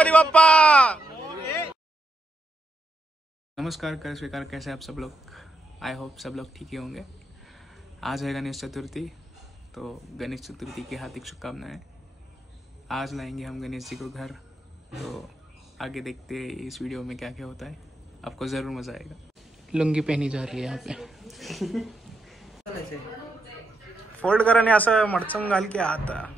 गणपति बप्पा। नमस्कार, कर स्वीकार, कैसे आप सब लोग? आई होप सब लोग ठीक ही होंगे। आज है गणेश चतुर्थी, तो गणेश चतुर्थी की हार्दिक शुभकामनाएं। आज लाएंगे हम गणेश जी को घर, तो आगे देखते हैं इस वीडियो में क्या क्या होता है, आपको ज़रूर मज़ा आएगा। लुंगी पहनी जा रही है यहाँ पे। फोल्ड कराने असं मडचम घाल की आता।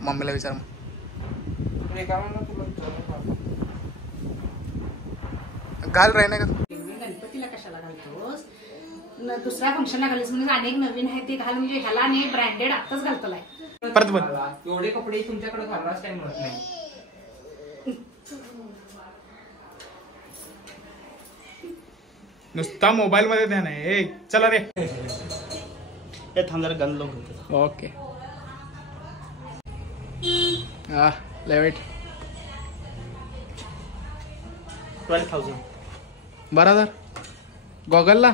मम्मीला विचार मग। घाल राही नाही का तू? गणपतीला कशाला घालतोस? दुसऱ्या फंक्शनला घालीस म्हणजे अनेक नवीन आहे ते घाल, म्हणजे ह्याला नाही ब्रँडेड आताच घालतलाय। परत बघ, एवढे कपडे तुमच्याकडे घालणारच टाइम मिळत नाही। नुसता मोबाईल मध्ये ध्यान आहे। ए चला रे, ये थांब जरा गन लावून घेतो। ओके। लेट 12,000 12,000 गॉगलला।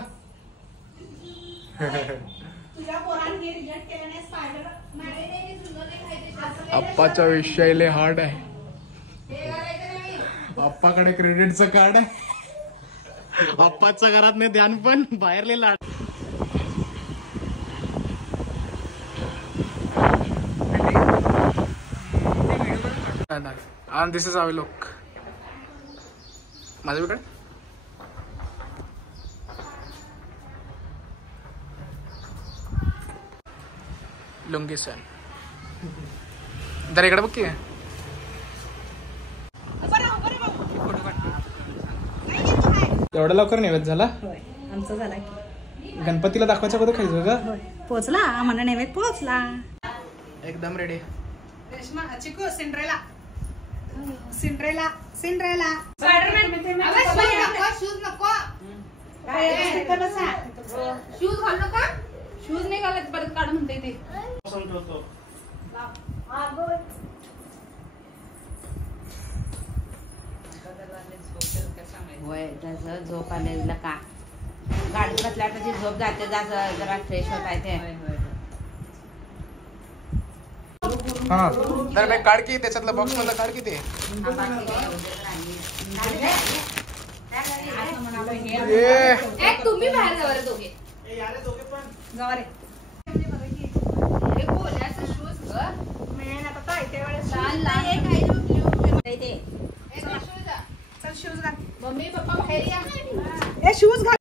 अप्पाचा विषय लय हार्ड आहे। अप्पाकडे क्रेडिटचं कार्ड आहे, अप्पाच्या घरात नाही ध्यान, पण बाहेरले लाड। आणि दिस इज आवर लुक। माझ्याकडे लुंगी सण जरा इकडे बघ की। एवढा लवकर नैवेद्य झाला? आमचा झाला की गणपतीला दाखवायच्या अगोदर खायचं का? पोहोचला, आम्हाला नैवेद्य पोहोचला। एकदम रेडी। रेश्मा चिकू Cinderella Cinderella Cinderella Spiderman. Shoes नको, शूज घाल नका। शूज नाही घालत, परत काढ म्हणते ते। होय, जसं झोप आलेलं का गाडीत बसल्यापाशी झोप जाते, जसं जरा फ्रेश होत आहे ते। हा तर मी काढ की त्याच्यातलं बॉक्स मधलं काढ की ते। तुम्ही बाहेर जावा रे दोघे, जावा रे। शूज मम्मी पप्पा बाहेर या। शूज घाल।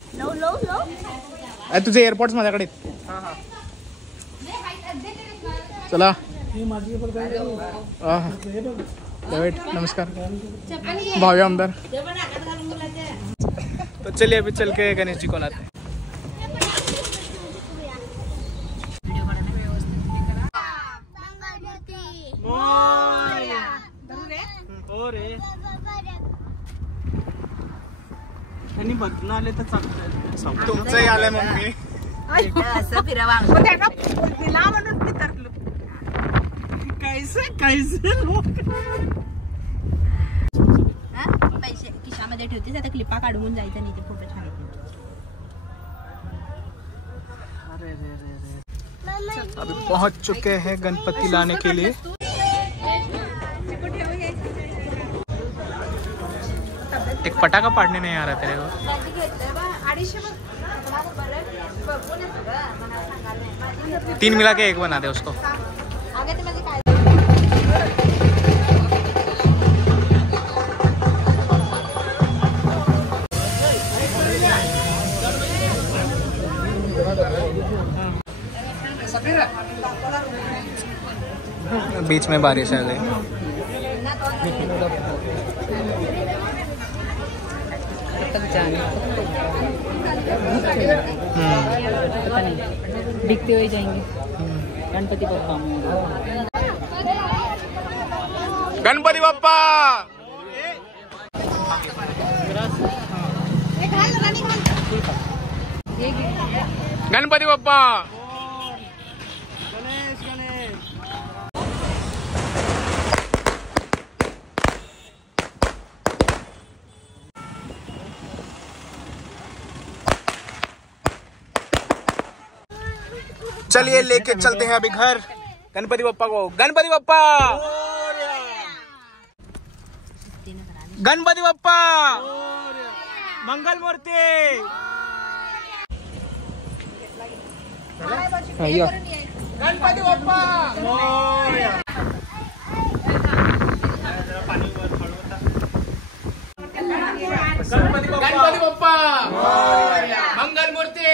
तुझे एअरपोर्ट्स माझ्याकडे। चला नमस्कार भावी आमदार। तो चलिए अभी चल के गणेश जी को लाते हैं। बदलून आले तर चांगलं। तुमचंही आलंय मम्मी। असं फिरवा म्हणून मी तरलो पैसे खिशामध्ये ठेवतेस, आता क्लिपा काढून जायचं नाही, ते फोटो छान येते। अभी पहुंच चुके हैं गणपति लाने के लिए। एक पटाखा पाड़ने नहीं आ रहा तेरे को? 3 मिला के 1 बना दे उसको। बीच में बारिश आ गई। दिखते हुए जाएंगे गणपति बप्पा। गणपति बप्पा। गणपति बप्पा। चलिए लेके चलते हैं अभी घर गणपति बप्पा को। गणपति बप्पा, गणपति बप्पा, मंगल मूर्ती। गणपति बप्पा, गणपति बप्पा, मंगल मूर्ती।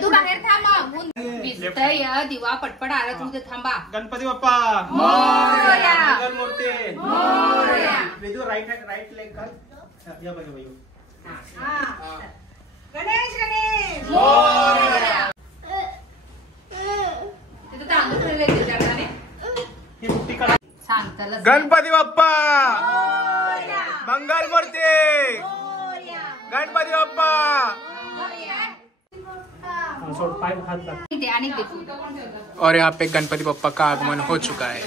तू बाहेर थांबा, ऊन दिसतंय, दिवा पटपट आरत होते, थांबा. गणपती बाप्पा मोरया. मंगल मूर्ती मोरया. वेदू राइट लेग कर या बघ गणेश गणेश मोरया. तिथं तांदूळ ठेवले तुझ्याकडे ही बुट्टी काढा. सांगताल गणपति बप्पा, मंगल मूर्ती, गणपति बप्पा। सोड पाय हात टाक. आणि और यहाँ पे गणपति बप्पा का आगमन हो चुका है।